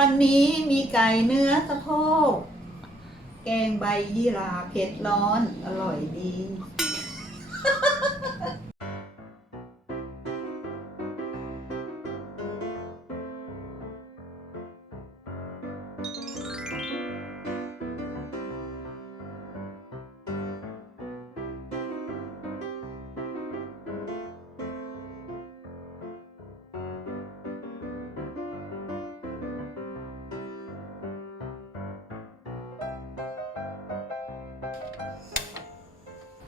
วันนี้มีไก่เนื้อสะโพก แกงใบยี่หราเผ็ดร้อน อร่อยดี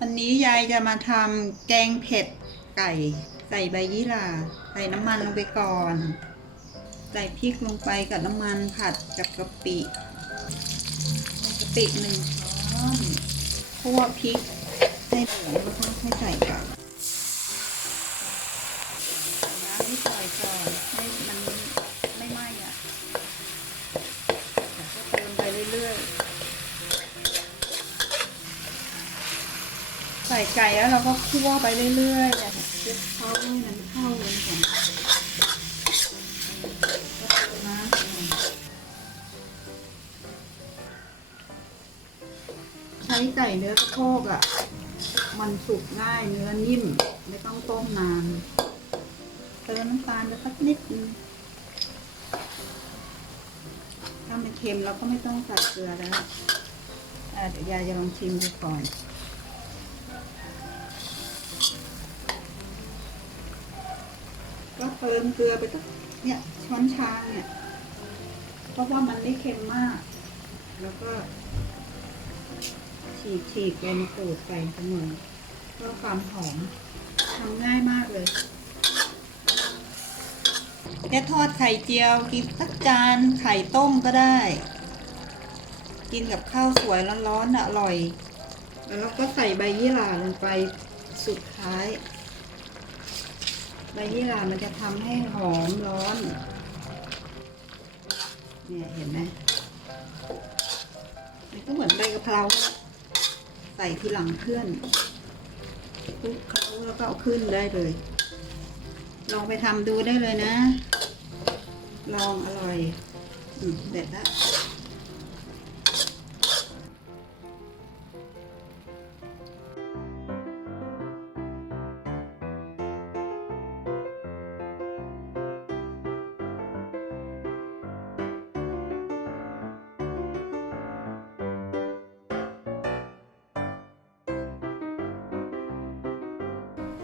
วันนี้ยายจะมาทำแกงเผ็ดไก่ใส่ใบยี่หร่าใส่น้ำมันลงไปก่อน ใส่พริกลงไปกับน้ำมันผัดกับกะปิกะปิหนึ่งช้อนคั่วพริกให้เหลืองแล้วก็ให้ใส่กับน้ำนิดหน่อยก่อนให้มันไม่ไหม้อะแล้วก็เติมไปเรื่อยๆ ใส่ไก่แล้วเราก็คั่วไปเรื่อยๆเนี่ยคลุกเคล้าให้มันเข้ากันก่อนน้ำใช้ไก่เนื้อสะโพกอะ มันสุกง่ายเนื้อนิ่ม ไม่ต้องต้มนาน เติมน้ำตาลไปสักนิดนึงถ้ามันเค็มเราก็ไม่ต้องใส่เกลือแล้วเดี๋ยวยายจะลองชิมดูก่อน ก็เติมเกลือไปสักเนี่ยช้อนชาเนี่ย เพราะว่ามันไม่เค็มมาก แล้วก็ ฉีกฉีกใบมะกรูดไปทั้งหมดเพื่อความหอมทำง่ายมากเลยแค่ทอดไข่เจียวกินสักจานไข่ต้มก็ได้ กินกับข้าวสวยร้อนๆน่ะอร่อย แล้วก็ใส่ใบยี่หร่าลงไปสุดท้าย ใบยี่หร่ามันจะทำให้หอมร้อน เนี่ยเห็นไหมมันก็เหมือนใบกะเพราใส่ทีหลังเพื่อนคลุกเคล้าแล้วก็เอาขึ้นได้เลย ลองไปทำดูได้เลยนะ ลองอร่อย อืมเด็ดละ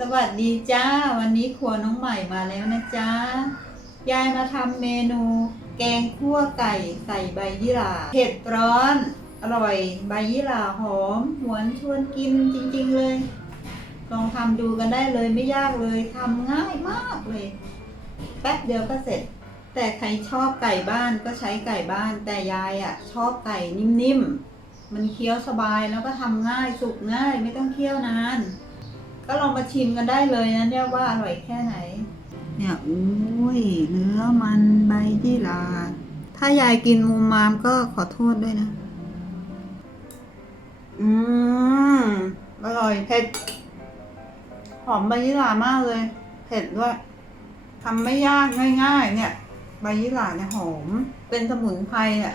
สวัสดีจ้า วันนี้ครัวน้องใหม่มาแล้วนะจ้ายายมาทำเมนู แกงคั่วไก่ใส่ใบยี่หร่าเผ็ดร้อน อร่อยใบยี่หร่าหอมหวนชวนกินจริง ๆ เลย ลองทำดูกันได้เลยไม่ยากเลยทำง่ายมากเลย แป๊บเดียวก็เสร็จ แต่ใครชอบไก่บ้านก็ใช้ไก่บ้าน แต่ยายอะ ชอบไก่นิ่มๆมันเคี้ยวสบายแล้วก็ทำง่ายสุกง่ายไม่ต้องเคี่ยวนาน ก็ลองมาชิมกันได้เลยนะเนี่ยว่าอร่อยแค่ไหน เนี่ยอุ้ยเนื้อมันใบยี่หร่าถ้ายายกินมูมามก็ขอโทษด้วยนะ อืมอร่อยเผ็ด หอมใบยี่หร่ามากเลย เผ็ดด้วยทำไม่ยากง่ายๆ เนี่ย ใบยี่หร่าเนี่ยหอม เป็นสมุนไพรอะ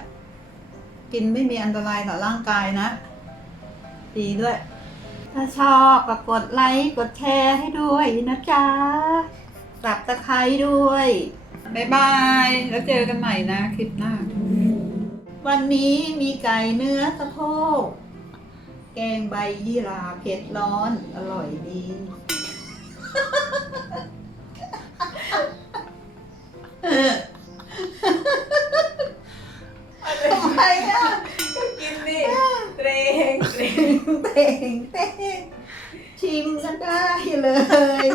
กินไม่มีอันตรายต่อร่างกายนะ ดีด้วย ถ้าชอบก็กดไลค์กดแชร์ให้ด้วยนะจ๊ะสับตะไคร้ด้วย บ๊ายบาย แล้วเจอกันใหม่นะคลิปหน้า วันนี้มีไก่เนื้อสะโพก แกงใบยี่หราเผ็ดร้อน อร่อยดี ทำไมอะ กินดิ เต่งเต่งชิมกันได้เลย